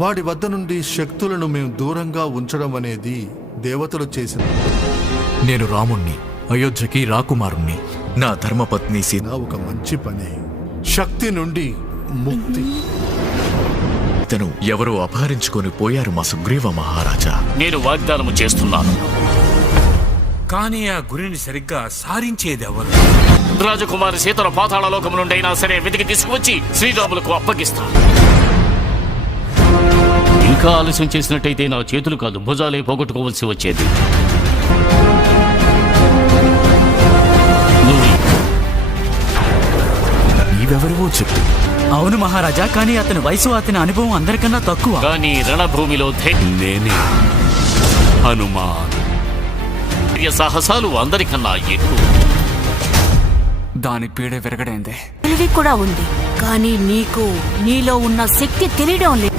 వాడి వద్ద నుండి శక్తులను మేము దూరంగా ఉంచడం అనేది దేవతలు చేసిన. నేను రాముణ్ణి, అయోధ్యకి రాకుమారుణ్ణి. నా ధర్మపత్ని సీత ఒక మంచి పని. శక్తి నుండి ముక్తి. తను ఎవరో అపహరించుకొని పోయారు మా సుగ్రీవ మహారాజా. నేను వాగ్దానము చేస్తున్నాను, కానీ ఆ గురిని సరిగ్గా సారించేదెవరు? రాజకుమారి సీతను పాతాళ లోకము నుండి అయినా సరే వెతికి తీసుకువచ్చి శ్రీరాములకు అప్పగిస్తాను. ఇంకా ఆలస్యం చేసినట్టయితే నా చేతులు కాదు భుజాలే పోగొట్టుకోవలసి వచ్చేది. నీవెవరివో చెప్పు. అవును మహారాజా, కానీ అతని వయసు, అతని అనుభవం అందరికన్నా తక్కువ. కానీ రణభూమిలో నేనే హనుమాన్. సాహసాలు అందరికన్నా ఎక్కువ. దాని పీడ విరగడైందే. తెలివి కూడా ఉంది, కానీ నీలో ఉన్న శక్తి తెలియడం లేదు.